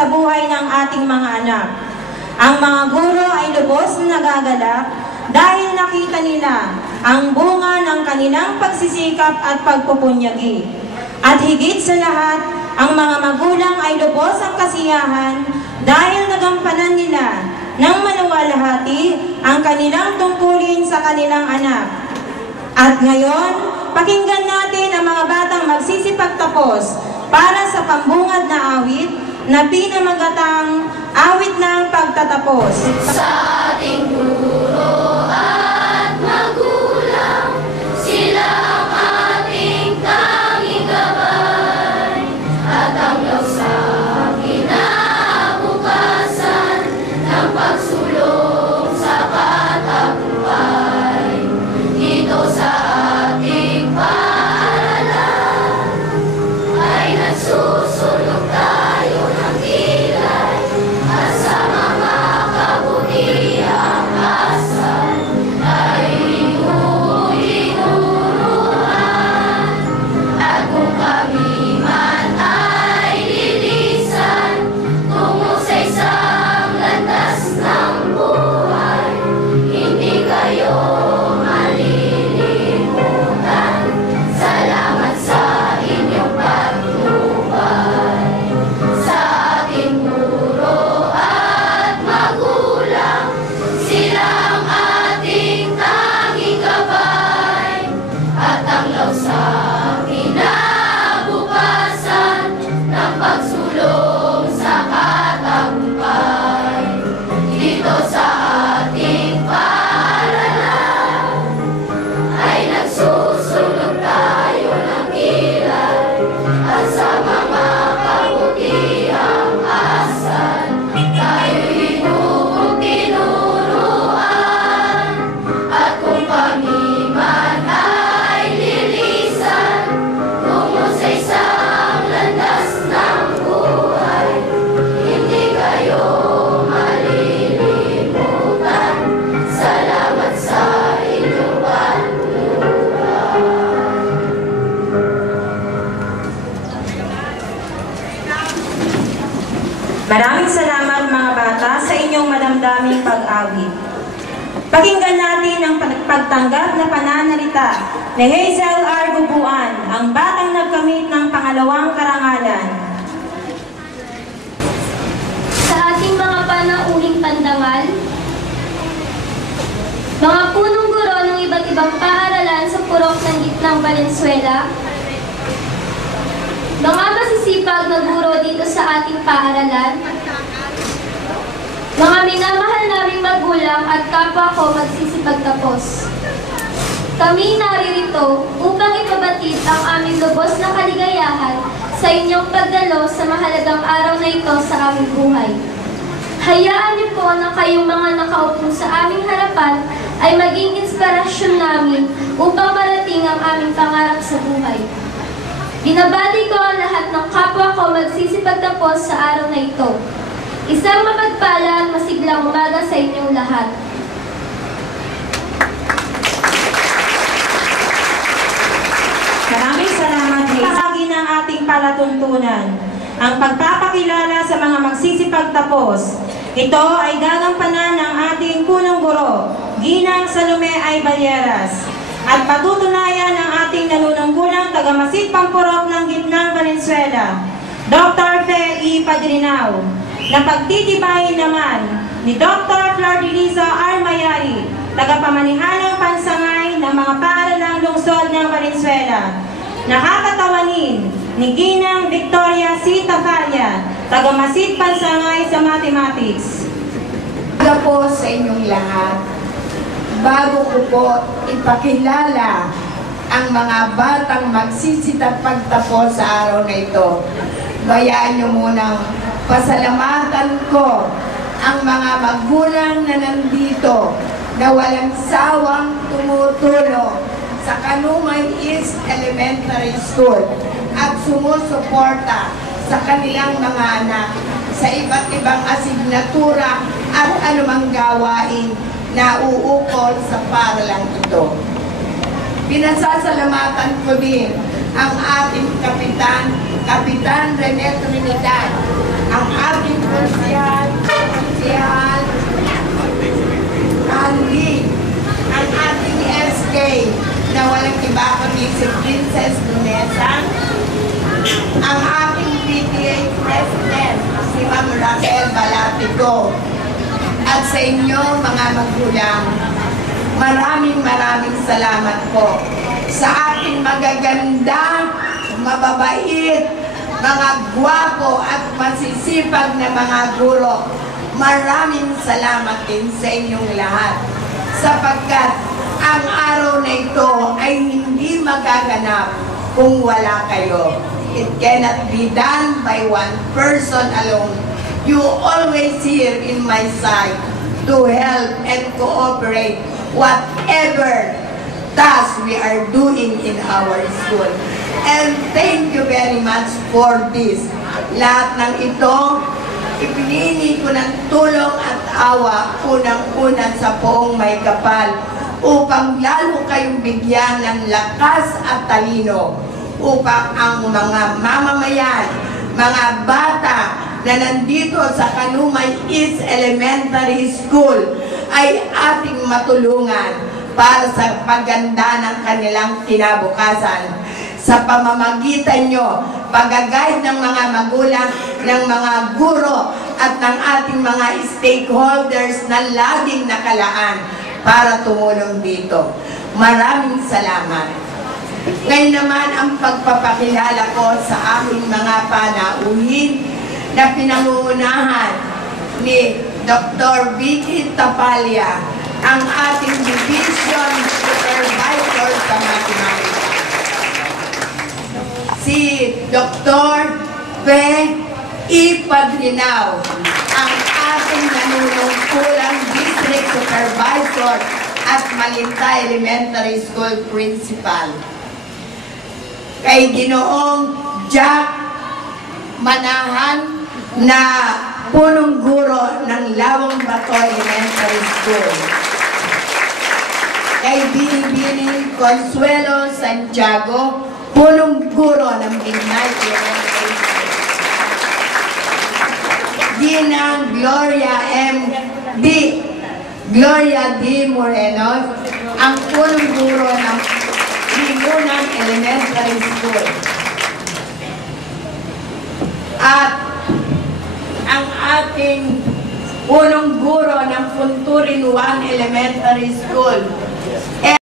sa buhay ng ating mga anak. Ang mga guro ay lubos na nagagalak dahil nakita nila ang bunga ng kanilang pagsisikap at pagpupunyagi. At higit sa lahat, ang mga magulang ay lubos ang kasiyahan dahil nagampanan nila ng maluwalhati ang kanilang tungkulin sa kanilang anak. At ngayon, pakinggan natin ang mga batang magsisipagtapos para sa pambungad na awit na pinamagatang awit ng pagtatapos. Sa ating guro at magulang, sila ang ating tanging gabay, at hanggang sa kinabukasan ng pagsulong sa katagumpay. Dito sa ating paaralan ay nagsusulong tayo ng kilay, at sa mga kabutihang asal tayo'y tinuturuan. At kung kami man ay lilisan tungo sa isang landas ng buhay, hindi kayo malilimutan. Salamat sa inyong patnubay. Sa ating guro at magulang, sila ang ating tanging gabay, at anglaw sa kinabukasan ng pagsulong sa katagumpay. Dito sa ating paaralan ay nagsusulong tayo ng kilay, at sa mga kabutihang asal tayo'y tinuturuan. At kung kami man ay lilisan tungo sa isang landas ng buhay, hindi kayo malilimutan. Salamat sa inyong patnubay. Maraming salamat mga bata sa inyong madamdaming pag-awit. Pakinggan natin ang pagtanggap na pananalita ni Hazel R. Gubuan, ang batang nagkamit ng pangalawang karangalan. Sa ating mga panauling pandangal, mga punong guro ng iba't ibang paaralan sa purok ng gitnang Valenzuela, mga masisipag na guro dito sa ating paaralan, mga minamahal naming magulang at kapwa ko magsisipagtapos. Kami naririto upang ipabatid ang aming lubos na kaligayahan sa inyong pagdalo sa mahalagang araw na ito sa aming buhay. Hayaan niyo po na kayong mga nakaupo sa aming harapan ay maging inspirasyon namin upang marating ang aming pangarap sa buhay. Binabati ko ang lahat ng kapwa ko magsisipagtapos sa araw na ito. Isang mapagpala at masiglang umaga sa inyong lahat. Maraming salamat, Hazel. Bahagi ng ating palatuntunan, ang pagpapakilala sa mga magsisipagtapos. Ito ay gagampanan ng ating punong guro, Ginang Salome A. Balyeras, at patutunayan ng ating nanunungkulang taga-Masid Pampurok ng Gitnang Valenzuela, Dr. Fe E. Padrinao, na pagtitibayin naman ni Dr. Flor de Liza R. Mayari, tagapamanihalang pansangay ng mga paaralang lungsod ng Valenzuela. Nakakatawanin ni Ginang Victoria C. Tafalia, taga-Masid pansangay sa Mathematics. Hello po sa inyong lahat. Bago ko po ipakilala ang mga batang magsisipagtapos sa araw na ito, bayaan niyo munang pasalamatan ko ang mga magulang na nandito na walang sawang tumutulong sa Kanumay East Elementary School at sumusuporta sa kanilang mga anak sa iba't ibang asignatura at anumang gawain na uukol sa paaralang ito. Pinasasalamatan ko din ang ating Kapitan Rene Trinidad, ang ating konsyal Andy, ang ating SK na walang iba kundi si Princess Lunesa, ang ating PTA President, si Ma'am Raquel Balatico, at sa inyo mga magulang, maraming salamat po sa ating magaganda, mababait, mga gwapo at masisipag na mga guro. Maraming salamat din sa inyong lahat sapagkat ang araw na ito ay hindi magaganap kung wala kayo. It cannot be done by one person alone. You always here in my side to help and cooperate whatever task we are doing in our school. And thank you very much for this. Lahat ng ito, ipinili ko ng tulong at awa, unang-una sa Poong May Kapal, upang lalo kayong bigyan ng lakas at talino, upang ang mga mamamayan, mga bata na nandito sa Kanumay East Elementary School ay ating matulungan para sa pagganda ng kanilang kinabukasan. Sa pamamagitan nyo, pag-guide ng mga magulang, ng mga guro, at ng ating mga stakeholders na laging nakalaan para tumulong dito. Maraming salamat. Ngayon naman ang pagpapakilala ko sa aming mga panauhin na pinangungunahan ni Dr. Vicky Tapalya, ang ating Division Supervisor sa Mathematics. Si Dr. Pe Ipadrinaw, ang ating nanunungkulang District Supervisor at Malinta Elementary School Principal. Kay Ginoong Jack Manahan na punong guro ng Lawang Bato Elementary School. Kay Bini Consuelo Santiago, punong guro ng Ignite Elementary School. Ginang Gloria D. Moreno, ang punong guro ng Limunan Elementary School. At ang ating punong guro ng Punturin 1 Elementary School,